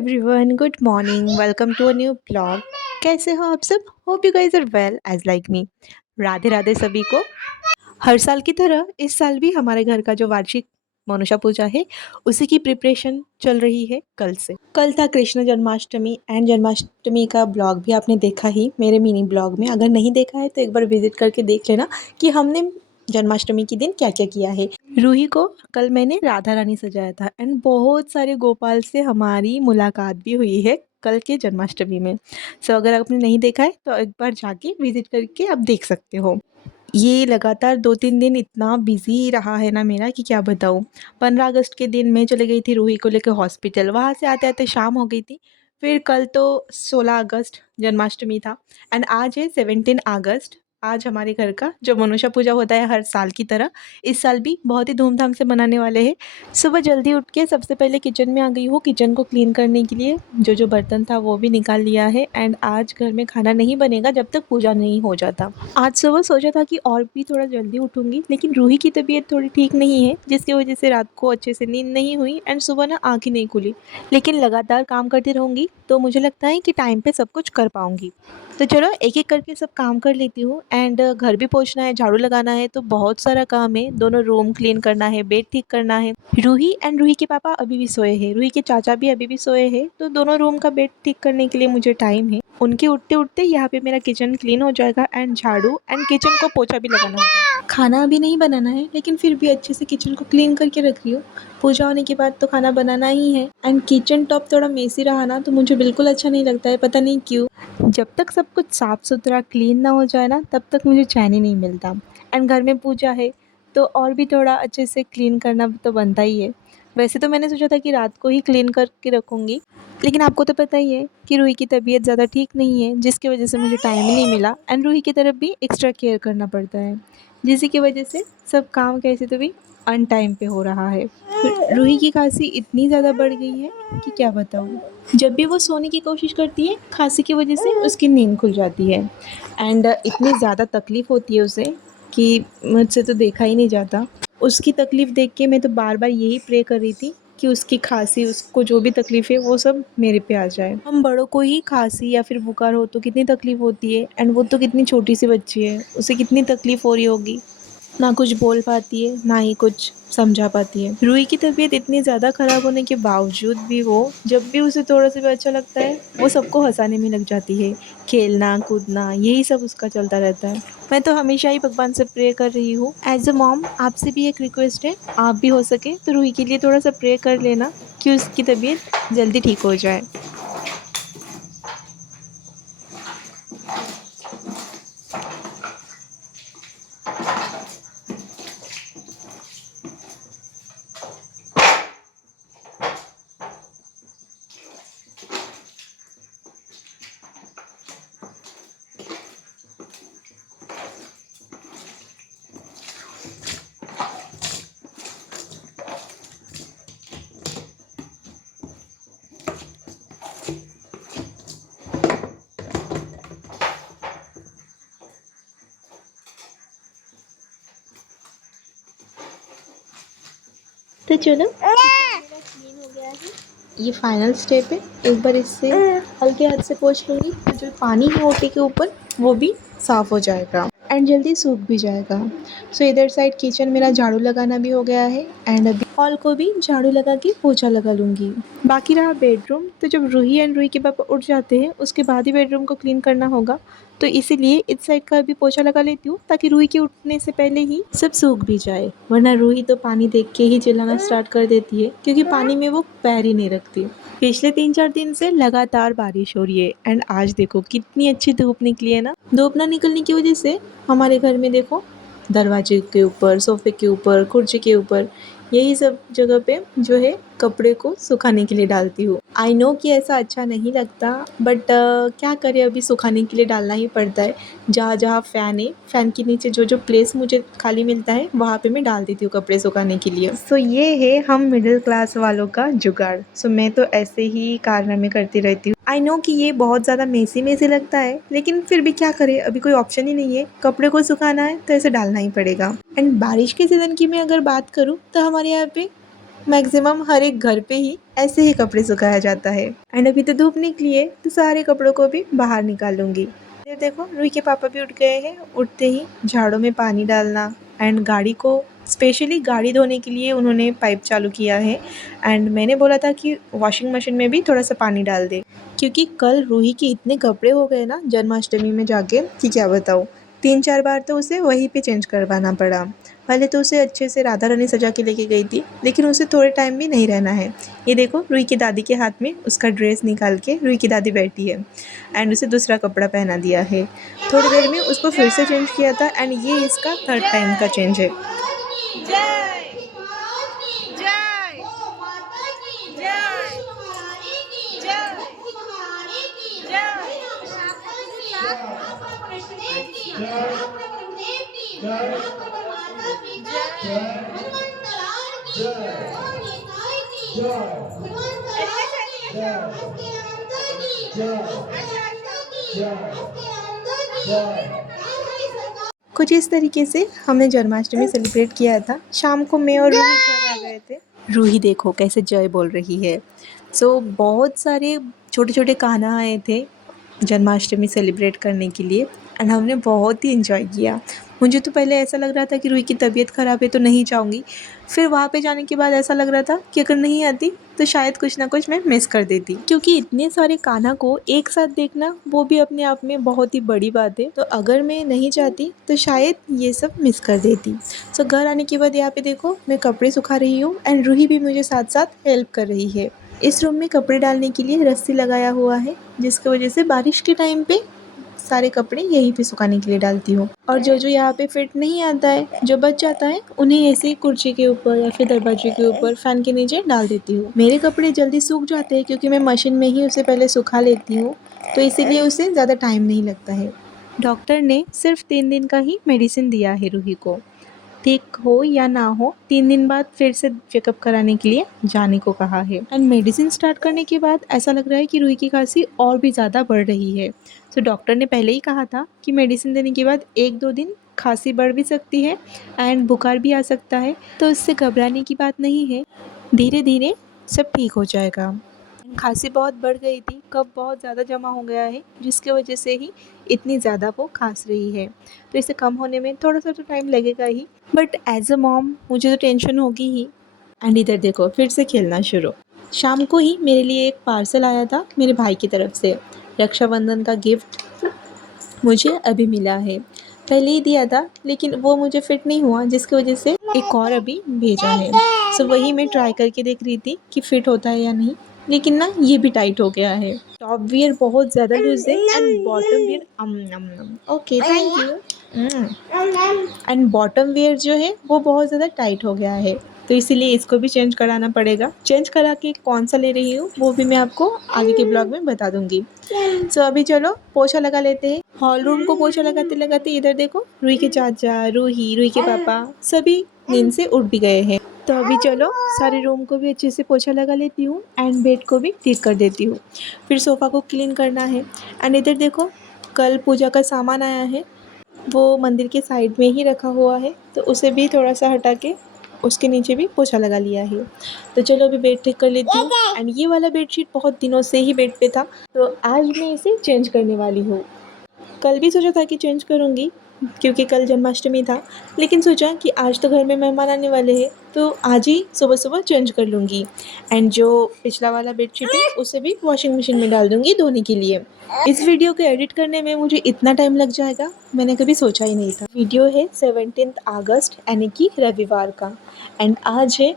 Everyone, good morning, welcome to a new blog. कैसे हो आप सब? Hope you guys are well as like me. Radhe Radhe सभी को। हर साल की तरह इस साल भी हमारे घर का जो वार्षिक मनोषा पूजा है उसी की प्रिपरेशन चल रही है कल से। कल था कृष्ण जन्माष्टमी एंड जन्माष्टमी का ब्लॉग भी आपने देखा ही मेरे मिनी ब्लॉग में। अगर नहीं देखा है तो एक बार विजिट करके देख लेना कि हमने जन्माष्टमी के दिन क्या क्या किया है। रूही को कल मैंने राधा रानी सजाया था एंड बहुत सारे गोपाल से हमारी मुलाकात भी हुई है कल के जन्माष्टमी में। सो अगर आपने नहीं देखा है तो एक बार जाके विजिट करके आप देख सकते हो। ये लगातार 2-3 दिन इतना बिजी रहा है ना मेरा कि क्या बताऊँ। 15 अगस्त के दिन मैं चली गई थी रूही को लेकर हॉस्पिटल, वहाँ से आते आते शाम हो गई थी। फिर कल तो 16 अगस्त जन्माष्टमी था एंड आज है 17 अगस्त। आज हमारे घर का जो मनोषा पूजा होता है हर साल की तरह इस साल भी बहुत ही धूमधाम से मनाने वाले हैं। सुबह जल्दी उठ के सबसे पहले किचन में आ गई हूँ किचन को क्लीन करने के लिए। जो बर्तन था वो भी निकाल लिया है एंड आज घर में खाना नहीं बनेगा जब तक पूजा नहीं हो जाता। आज सुबह सोचा था कि और भी थोड़ा जल्दी उठूंगी, लेकिन रूही की तबीयत थोड़ी ठीक नहीं है जिसकी वजह से रात को अच्छे से नींद नहीं हुई एंड सुबह ना आँख ही नहीं खुली। लेकिन लगातार काम करती रहूँगी तो मुझे लगता है कि टाइम पे सब कुछ कर पाऊँगी। तो चलो एक एक करके सब काम कर लेती हूँ एंड घर भी पोंछना है, झाड़ू लगाना है, तो बहुत सारा काम है। दोनों रूम क्लीन करना है, बेड ठीक करना है। रूही एंड रूही के पापा अभी भी सोए हैं, रूही के चाचा भी अभी भी सोए हैं, तो दोनों रूम का बेड ठीक करने के लिए मुझे टाइम है। उनके उठते उठते यहाँ पे मेरा किचन क्लीन हो जाएगा एंड झाड़ू एंड किचन को पोछा भी लगाना होगा। खाना अभी नहीं बनाना है लेकिन फिर भी अच्छे से किचन को क्लीन करके रख रही हूँ। पूजा होने के बाद तो खाना बनाना ही है एंड किचन टॉप थोड़ा मेसी रहा ना तो मुझे बिल्कुल अच्छा नहीं लगता है, पता नहीं क्यों। जब तक सब कुछ साफ़ सुथरा क्लीन ना हो जाए ना तब तक मुझे चैन ही नहीं मिलता। एंड घर में पूजा है तो और भी थोड़ा अच्छे से क्लीन करना तो बनता ही है। वैसे तो मैंने सोचा था कि रात को ही क्लीन करके रखूँगी, लेकिन आपको तो पता ही है कि रूही की तबीयत ज़्यादा ठीक नहीं है जिसकी वजह से मुझे टाइम ही नहीं मिला एंड रूही की तरफ भी एक्स्ट्रा केयर करना पड़ता है, जिसी की वजह से सब काम कैसे तो भी अन टाइम पे हो रहा है। रूही की खांसी इतनी ज़्यादा बढ़ गई है कि क्या बताऊँ। जब भी वो सोने की कोशिश करती है खांसी की वजह से उसकी नींद खुल जाती है एंड इतनी ज़्यादा तकलीफ़ होती है उसे कि मुझसे तो देखा ही नहीं जाता। उसकी तकलीफ़ देख के मैं तो बार बार यही प्रे कर रही थी कि उसकी खांसी, उसको जो भी तकलीफ़ है वो सब मेरे पे आ जाए। हम बड़ों को ही खांसी या फिर बुखार हो तो कितनी तकलीफ़ होती है एंड वो तो कितनी छोटी सी बच्ची है, उसे कितनी तकलीफ़ हो रही होगी। ना कुछ बोल पाती है ना ही कुछ समझा पाती है। रूही की तबीयत इतनी ज़्यादा ख़राब होने के बावजूद भी वो जब भी उसे थोड़ा सा भी अच्छा लगता है वो सबको हंसाने में लग जाती है। खेलना कूदना यही सब उसका चलता रहता है। मैं तो हमेशा ही भगवान से प्रे कर रही हूँ। एज अ मॉम आपसे भी एक रिक्वेस्ट है, आप भी हो सके तो रूही के लिए थोड़ा सा प्रे कर लेना कि उसकी तबीयत जल्दी ठीक हो जाए। तो चलो क्लीन हो गया है, ये फाइनल स्टेप है। एक बार इससे हल्के हाथ से पोंछ लूँगी तो जो पानी है ओटे के ऊपर वो भी साफ़ हो जाएगा एंड जल्दी सूख भी जाएगा। सो इधर साइड किचन मेरा झाड़ू लगाना भी हो गया है एंड अभी हॉल को भी झाड़ू लगा के पोछा लगा लूँगी। बाकी रहा बेडरूम, तो जब रूही एंड रूही के पापा उठ जाते हैं उसके बाद ही बेडरूम को क्लीन करना होगा, तो इसीलिए इस साइड का भी पोछा लगा लेती हूँ ताकि रूही के उठने से पहले ही सब सूख भी जाए। वरना रूही तो पानी देख के ही चिल्लाना स्टार्ट कर देती है क्योंकि पानी में वो पैर ही नहीं रखती। पिछले 3-4 दिन से लगातार बारिश हो रही है एंड आज देखो कितनी अच्छी धूप निकली है ना। धूप ना निकलने की वजह से हमारे घर में देखो दरवाजे के ऊपर, सोफे के ऊपर, कुर्सी के ऊपर, यही सब जगह पे जो है कपड़े को सुखाने के लिए डालती हूँ। आई नो कि ऐसा अच्छा नहीं लगता बट क्या करें, अभी सुखाने के लिए डालना ही पड़ता है। जहाँ जहाँ फ़ैन है, फ़ैन के नीचे जो जो प्लेस मुझे खाली मिलता है वहाँ पे मैं डाल देती हूँ कपड़े सुखाने के लिए। सो ये है हम मिडिल क्लास वालों का जुगाड़। सो मैं तो ऐसे ही कारनामे करती रहती हूँ। आई नो कि ये बहुत ज़्यादा मेसी मेसी लगता है लेकिन फिर भी क्या करें, अभी कोई ऑप्शन ही नहीं है। कपड़े को सुखाना है तो ऐसे डालना ही पड़ेगा। एंड बारिश के सीज़न की मैं अगर बात करूँ तो हमारे यहाँ पे मैक्सिमम हर एक घर पे ही ऐसे ही कपड़े सुखाया जाता है। एंड अभी तो धूप निकली है तो सारे कपड़ों को भी बाहर निकालूंगी। ये देखो रूही के पापा भी उठ गए हैं। उठते ही झाड़ू में पानी डालना एंड गाड़ी को स्पेशली गाड़ी धोने के लिए उन्होंने पाइप चालू किया है। एंड मैंने बोला था कि वॉशिंग मशीन में भी थोड़ा सा पानी डाल दे, क्योंकि कल रूही के इतने कपड़े हो गए ना जन्माष्टमी में जाके कि क्या बताऊँ। 3-4 बार तो उसे वहीं पे चेंज करवाना पड़ा। पहले तो उसे अच्छे से राधा रानी सजा के लेके गई थी, लेकिन उसे थोड़े टाइम भी नहीं रहना है। ये देखो रूही की दादी के हाथ में उसका ड्रेस निकाल के रूही की दादी बैठी है एंड उसे दूसरा कपड़ा पहना दिया है। थोड़ी देर में उसको फिर से चेंज किया था एंड ये इसका थर्ड टाइम का चेंज है। कुछ इस तरीके से हमने जन्माष्टमी सेलिब्रेट किया था। शाम को मैं और रूही घर आ गए थे। रूही देखो कैसे जय बोल रही है। बहुत सारे छोटे छोटे कान्हा आए थे जन्माष्टमी सेलिब्रेट करने के लिए एंड हमने बहुत ही इन्जॉय किया। मुझे तो पहले ऐसा लग रहा था कि रूही की तबीयत ख़राब है तो नहीं जाऊँगी। फिर वहाँ पे जाने के बाद ऐसा लग रहा था कि अगर नहीं आती तो शायद कुछ ना कुछ मैं मिस कर देती, क्योंकि इतने सारे कान्हा को एक साथ देखना वो भी अपने आप में बहुत ही बड़ी बात है। तो अगर मैं नहीं जाती तो शायद ये सब मिस कर देती। घर आने के बाद यहाँ पे देखो मैं कपड़े सुखा रही हूँ एंड रूही भी मुझे साथ साथ हेल्प कर रही है। इस रूम में कपड़े डालने के लिए रस्सी लगाया हुआ है, जिसकी वजह से बारिश के टाइम पे सारे कपड़े यहीं पे सुखाने के लिए डालती हूँ। और जो जो यहाँ पे फिट नहीं आता है, जो बच जाता है, उन्हें ऐसे ही कुर्सी के ऊपर या फिर दरवाजे के ऊपर फैन के नीचे डाल देती हूँ। मेरे कपड़े जल्दी सूख जाते हैं क्योंकि मैं मशीन में ही उसे पहले सुखा लेती हूँ, तो इसीलिए उसे ज़्यादा टाइम नहीं लगता है। डॉक्टर ने सिर्फ 3 दिन का ही मेडिसिन दिया है रूही को। ठीक हो या ना हो 3 दिन बाद फिर से चेकअप कराने के लिए जाने को कहा है। एंड मेडिसिन स्टार्ट करने के बाद ऐसा लग रहा है कि रूही की खांसी और भी ज़्यादा बढ़ रही है। डॉक्टर ने पहले ही कहा था कि मेडिसिन देने के बाद 1-2 दिन खांसी बढ़ भी सकती है एंड बुखार भी आ सकता है, तो इससे घबराने की बात नहीं है। धीरे धीरे सब ठीक हो जाएगा। खांसी बहुत बढ़ गई थी, कफ बहुत ज़्यादा जमा हो गया है, जिसकी वजह से ही इतनी ज़्यादा वो खांस रही है। तो इसे कम होने में थोड़ा सा तो टाइम लगेगा ही, बट एज अ मॉम मुझे तो टेंशन होगी ही। एंड इधर देखो फिर से खेलना शुरू। शाम को ही मेरे लिए एक पार्सल आया था मेरे भाई की तरफ से। रक्षाबंधन का गिफ्ट मुझे अभी मिला है। पहले ही दिया था लेकिन वो मुझे फिट नहीं हुआ, जिसकी वजह से एक और अभी भेजा है। वही मैं ट्राई करके देख रही थी कि फिट होता है या नहीं, लेकिन ना ये भी टाइट हो गया है। टॉप वियर बहुत ज़्यादा लूज है and bottom wear okay thank you. And bottom wear जो है वो बहुत ज़्यादा टाइट हो गया है, तो इसीलिए इसको भी चेंज कराना पड़ेगा। चेंज करा के कौन सा ले रही हूँ वो भी मैं आपको आगे के ब्लॉग में बता दूंगी। अभी चलो पोछा लगा लेते हैं। हॉल रूम को पोछा लगाते लगाते इधर देखो रूही के चाचा, रूही के पापा सभी नींद से उठ भी गए हैं। तो अभी चलो सारे रूम को भी अच्छे से पोछा लगा लेती हूँ एंड बेड को भी ठीक कर देती हूँ। फिर सोफ़ा को क्लीन करना है। एंड इधर देखो कल पूजा का सामान आया है, वो मंदिर के साइड में ही रखा हुआ है, तो उसे भी थोड़ा सा हटा के उसके नीचे भी पोछा लगा लिया है। तो चलो अभी बेड ठीक कर लेती हूँ। एंड ये वाला बेडशीट बहुत दिनों से ही बेड पे था, तो आज मैं इसे चेंज करने वाली हूँ। कल भी सोचा था कि चेंज करूँगी क्योंकि कल जन्माष्टमी था, लेकिन सोचा कि आज तो घर में मेहमान आने वाले हैं तो आज ही सुबह सुबह चेंज कर लूँगी। एंड जो पिछला वाला बेडशीट है उसे भी वॉशिंग मशीन में डाल दूँगी धोने के लिए। इस वीडियो को एडिट करने में मुझे इतना टाइम लग जाएगा मैंने कभी सोचा ही नहीं था। वीडियो है 17 अगस्त यानी कि रविवार का एंड आज है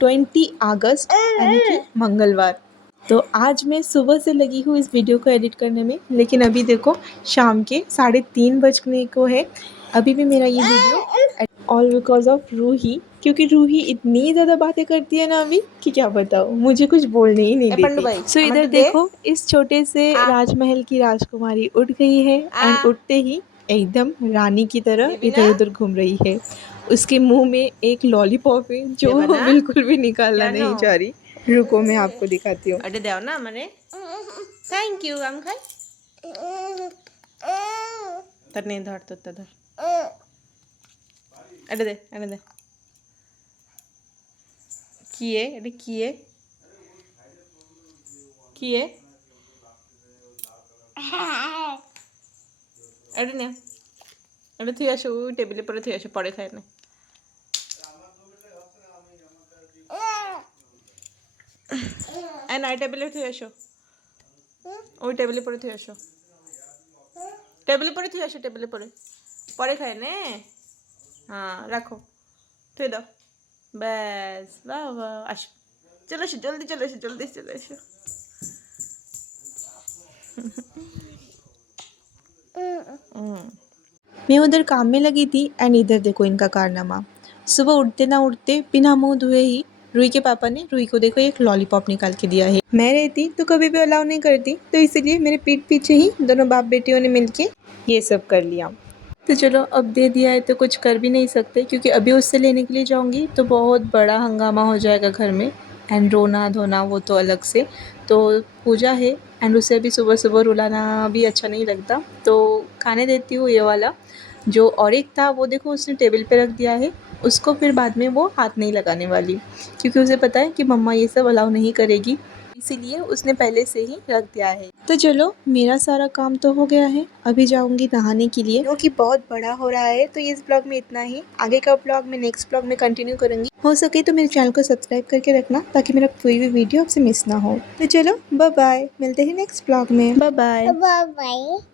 20 अगस्त यानी कि मंगलवार। तो आज मैं सुबह से लगी हूँ इस वीडियो को एडिट करने में, लेकिन अभी देखो शाम के 3:30 बजने को है। अभी भी मेरा ये video all because of Ruhi, क्योंकि रूही इतनी ज़्यादा बातें करती है ना अभी कि क्या बताऊँ, मुझे कुछ बोलने ही नहीं देती। इधर देखो इस छोटे से राजमहल की राजकुमारी उठ गई है एंड उठते ही एकदम रानी की तरह इधर उधर घूम रही है। उसके मुंह में एक लॉलीपॉप है जो बिल्कुल भी निकालना नहीं चाह रही। रुको मैं आपको दिखाती हूँ। अरे देव ना मने थैंक यू आम खाई तर नहीं धर तो धर अरे दे किए अरे किए किए अरे ना এটা থুই আসো ওই টেবিলে পরে থুই আসো পরে খায় না নাই টেবিলে থুই আসো ওই টেবিলে পরে থুই আসো টেবিলে পরে থুই আসো টেবিলে পরে খায় নে হ্যাঁ রাখো থুই দাও ব্যাস বাবা আসো চলে এসো জলদি চলে এসো জলদি চলে এসো मैं उधर काम में लगी थी एंड इधर देखो इनका कारनामा। सुबह उठते ना उठते बिना मुंह धोए ही रुई के पापा ने रुई को देखो एक लॉलीपॉप निकाल के दिया है। मैं रहती तो कभी भी अलाउ नहीं करती, तो इसीलिए मेरे पीठ पीछे ही दोनों बाप बेटियों ने मिलके ये सब कर लिया। तो चलो अब दे दिया है तो कुछ कर भी नहीं सकते, क्योंकि अभी उससे लेने के लिए जाऊंगी तो बहुत बड़ा हंगामा हो जाएगा घर में एंड रोना धोना वो तो अलग से। तो पूजा है एंड उसे अभी सुबह सुबह रुलाना भी अच्छा नहीं लगता, तो खाने देती हूँ ये वाला। जो और एक था वो देखो उसने टेबल पे रख दिया है, उसको फिर बाद में वो हाथ नहीं लगाने वाली, क्योंकि उसे पता है कि मम्मा ये सब अलाउ नहीं करेगी, इसीलिए उसने पहले से ही रख दिया है। तो चलो मेरा सारा काम तो हो गया है, अभी जाऊंगी नहाने के लिए, क्योंकि बहुत बड़ा हो रहा है। तो इस ब्लॉग में इतना ही, आगे का ब्लॉग मैं नेक्स्ट ब्लॉग में कंटिन्यू करूंगी। हो सके तो मेरे चैनल को सब्सक्राइब करके रखना, ताकि मेरा कोई भी वीडियो आपसे मिस ना हो। तो चलो बाय बाय, मिलते हैं नेक्स्ट ब्लॉग में। Bye bye.